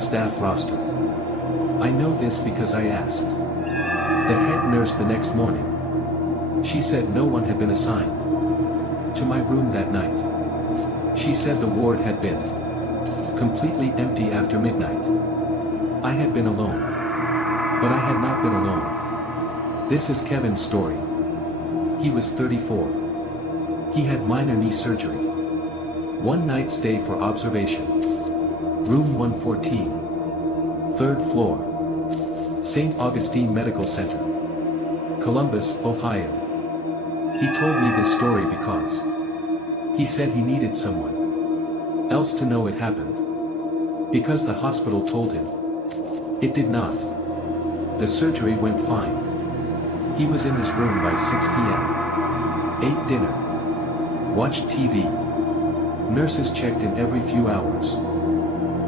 staff roster. I know this because I asked the head nurse the next morning. She said no one had been assigned to my room that night. She said the ward had been completely empty after midnight. I had been alone. But I had not been alone. This is Kevin's story. He was 34. He had minor knee surgery. One night stay for observation. Room 114. Third floor. St. Augustine Medical Center. Columbus, Ohio. He told me this story because he said he needed someone else to know it happened. Because the hospital told him it did not. The surgery went fine. He was in his room by 6 p.m. Ate dinner. Watched TV. Nurses checked in every few hours.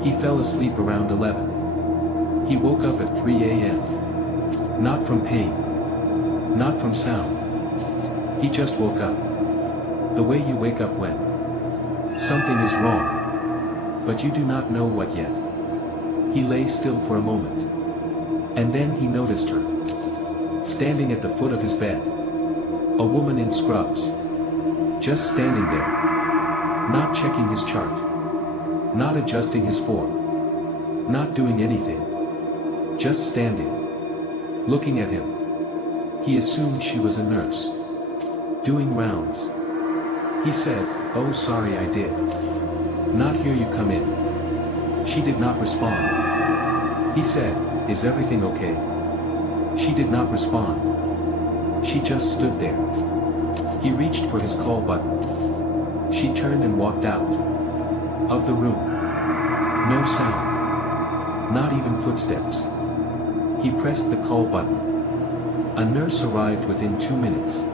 He fell asleep around 11. He woke up at 3 a.m. Not from pain. Not from sound. He just woke up. The way you wake up when something is wrong, but you do not know what yet. He lay still for a moment. And then he noticed her standing at the foot of his bed. A woman in scrubs. Just standing there. Not checking his chart. Not adjusting his form. Not doing anything. Just standing. Looking at him. He assumed she was a nurse. Doing rounds. He said, "Oh, sorry, I did not hear you come in." She did not respond. He said, "Is everything okay?" She did not respond. She just stood there. He reached for his call button. She turned and walked out of the room. No sound. Not even footsteps. He pressed the call button. A nurse arrived within 2 minutes.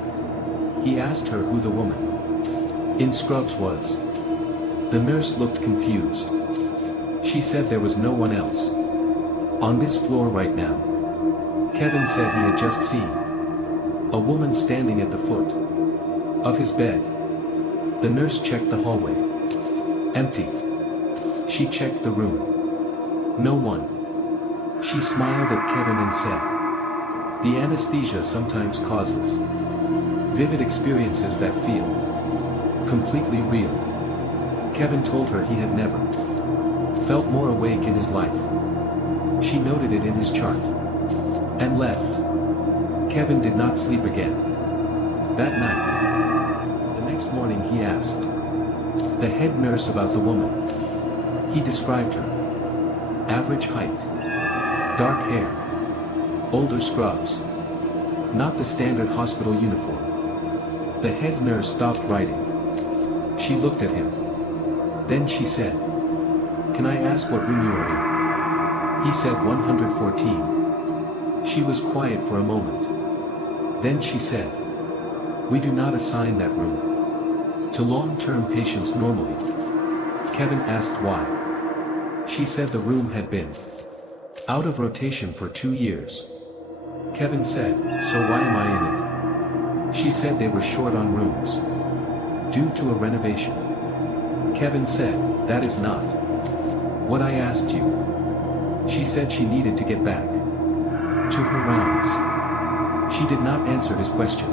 He asked her who the woman in scrubs was. The nurse looked confused. She said there was no one else on this floor right now. Kevin said he had just seen a woman standing at the foot of his bed. The nurse checked the hallway. Empty. She checked the room. No one. She smiled at Kevin and said, "The anesthesia sometimes causes vivid experiences that feel completely real." Kevin told her he had never felt more awake in his life. She noted it in his chart and left. Kevin did not sleep again that night. The next morning he asked the head nurse about the woman. He described her. Average height. Dark hair. Older scrubs. Not the standard hospital uniform. The head nurse stopped writing. She looked at him. Then she said, "Can I ask what room you are in?" He said 114. She was quiet for a moment. Then she said, "We do not assign that room to long-term patients normally." Kevin asked why. She said the room had been out of rotation for 2 years. Kevin said, "So why am I in it?" She said they were short on rooms due to a renovation. Kevin said, "That is not what I asked you." She said she needed to get back to her rounds. She did not answer his question.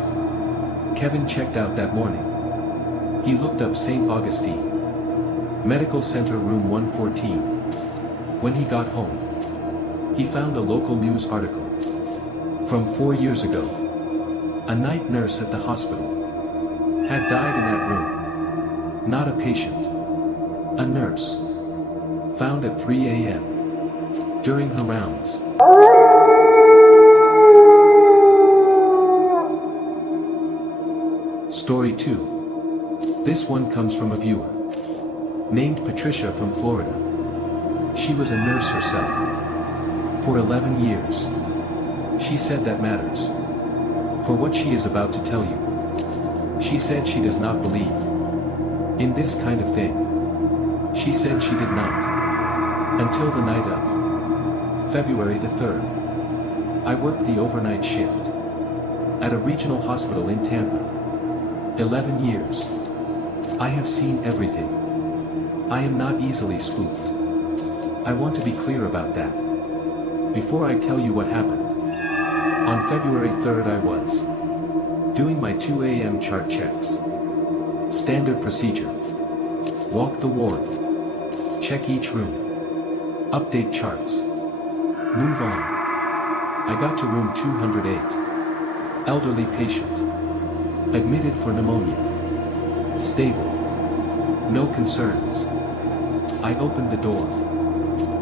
Kevin checked out that morning. He looked up St. Augustine Medical Center room 114. When he got home, he found a local news article from 4 years ago. A night nurse at the hospital had died in that room. Not a patient. A nurse. Found at 3 a.m. during her rounds. Story 2. This one comes from a viewer named Patricia from Florida. She was a nurse herself for 11 years. She said that matters for what she is about to tell you. She said she does not believe in this kind of thing. She said she did not until the night of February the 3rd. I worked the overnight shift at a regional hospital in Tampa. 11 years. I have seen everything. I am not easily spooked. I want to be clear about that. Before I tell you what happened. On February 3rd I was doing my 2 a.m. chart checks. Standard procedure. Walk the ward. Check each room. Update charts. Move on. I got to room 208. Elderly patient. Admitted for pneumonia. Stable. No concerns. I opened the door.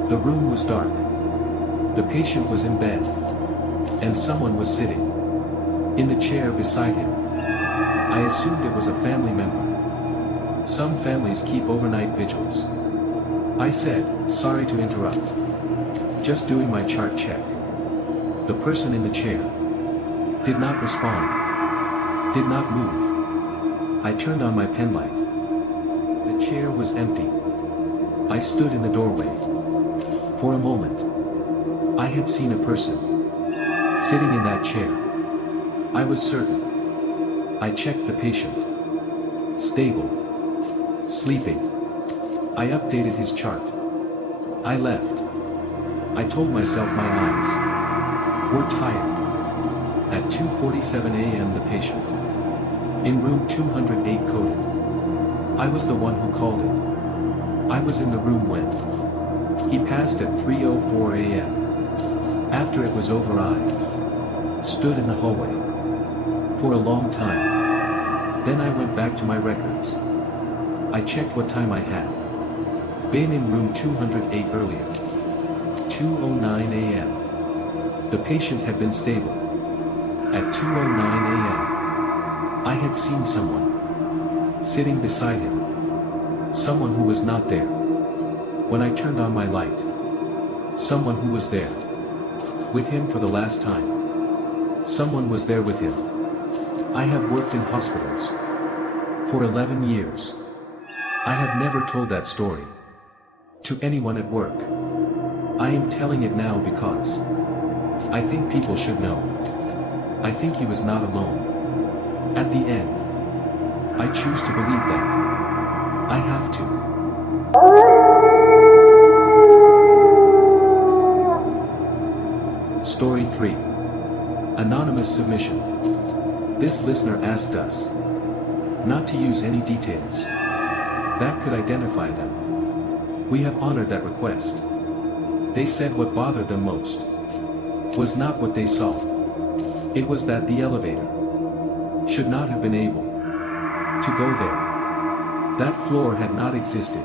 The room was dark. The patient was in bed. And someone was sitting in the chair beside him. I assumed it was a family member. Some families keep overnight vigils. I said, sorry to interrupt. Just doing my chart check. The person in the chair did not respond. Did not move. I turned on my penlight. The chair was empty. I stood in the doorway. For a moment, I had seen a person sitting in that chair. I was certain. I checked the patient. Stable. Sleeping. I updated his chart. I left. I told myself my eyes were tired. At 2:47 a.m. the patient in room 208 coded. I was the one who called it. I was in the room when he passed at 3:04 a.m. After it was over I stood in the hallway for a long time. Then I went back to my records. I checked what time I had been in room 208 earlier. 2:09 a.m. The patient had been stable. At 2:09 a.m. I had seen someone sitting beside him. Someone who was not there. When I turned on my light, someone who was there with him for the last time. Someone was there with him. I have worked in hospitals for 11 years. I have never told that story to anyone at work. I am telling it now because I think people should know. I think he was not alone. At the end, I choose to believe that. I have to. Story 3. Anonymous submission. This listener asked us not to use any details that could identify them. We have honored that request. They said what bothered them most was not what they saw. It was that the elevator should not have been able to go there. That floor had not existed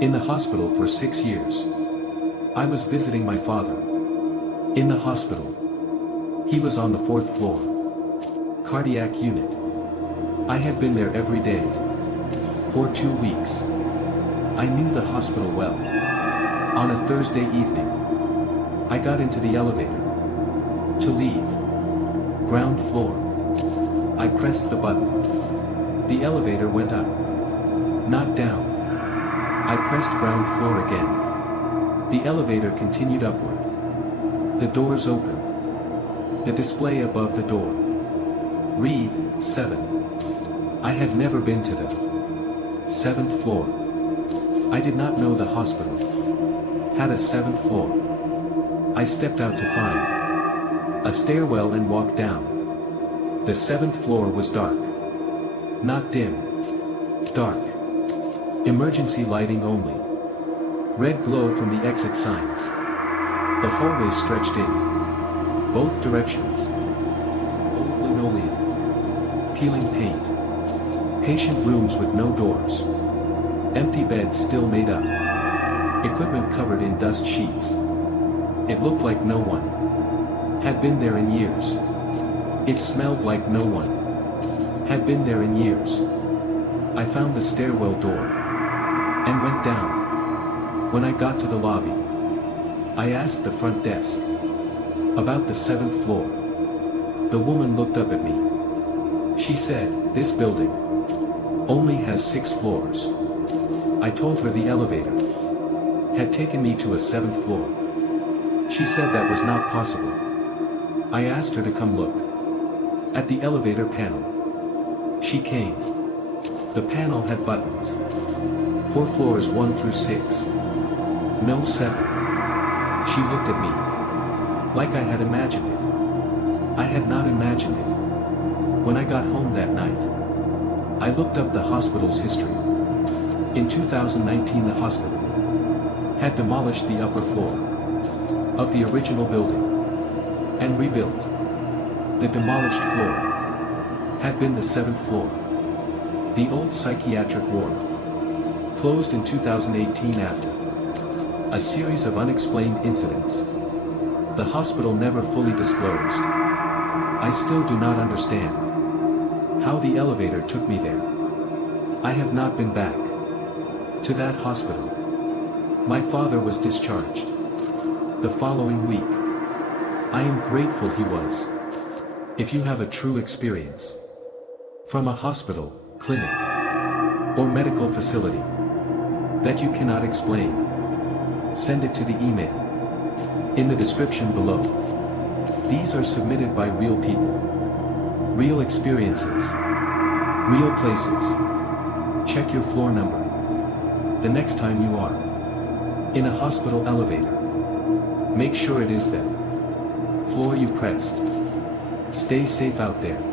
in the hospital for 6 years. I was visiting my father in the hospital. He was on the 4th floor. Cardiac unit. I had been there every day for 2 weeks. I knew the hospital well. On a Thursday evening, I got into the elevator to leave. Ground floor. I pressed the button. The elevator went up, not down. I pressed ground floor again. The elevator continued upward. The doors opened. The display above the door. Read, 7. I had never been to the 7th floor. I did not know the hospital had a 7th floor. I stepped out to find a stairwell and walked down. The 7th floor was dark. Not dim. Dark. Emergency lighting only. Red glow from the exit signs. The hallway stretched in both directions. Old linoleum. Peeling paint. Patient rooms with no doors. Empty beds still made up. Equipment covered in dust sheets. It looked like no one had been there in years. It smelled like no one had been there in years. I found the stairwell door and went down. When I got to the lobby, I asked the front desk about the 7th floor. The woman looked up at me. She said, "This building only has 6 floors." I told her the elevator had taken me to a 7th floor. She said that was not possible. I asked her to come look at the elevator panel. She came. The panel had buttons for floors 1 through 6. No, 7. She looked at me. Like I had imagined it. I had not imagined it. When I got home that night, I looked up the hospital's history. In 2019 the hospital had demolished the upper floor of the original building and rebuilt. The demolished floor had been the 7th floor. The old psychiatric ward closed in 2018 after a series of unexplained incidents. The hospital never fully disclosed. I still do not understand how the elevator took me there. I have not been back to that hospital. My father was discharged the following week. I am grateful he was. If you have a true experience from a hospital, clinic, or medical facility that you cannot explain, send it to the email in the description below. These are submitted by real people, real experiences, real places. Check your floor number the next time you are in a hospital elevator. Make sure it is the floor you pressed. Stay safe out there.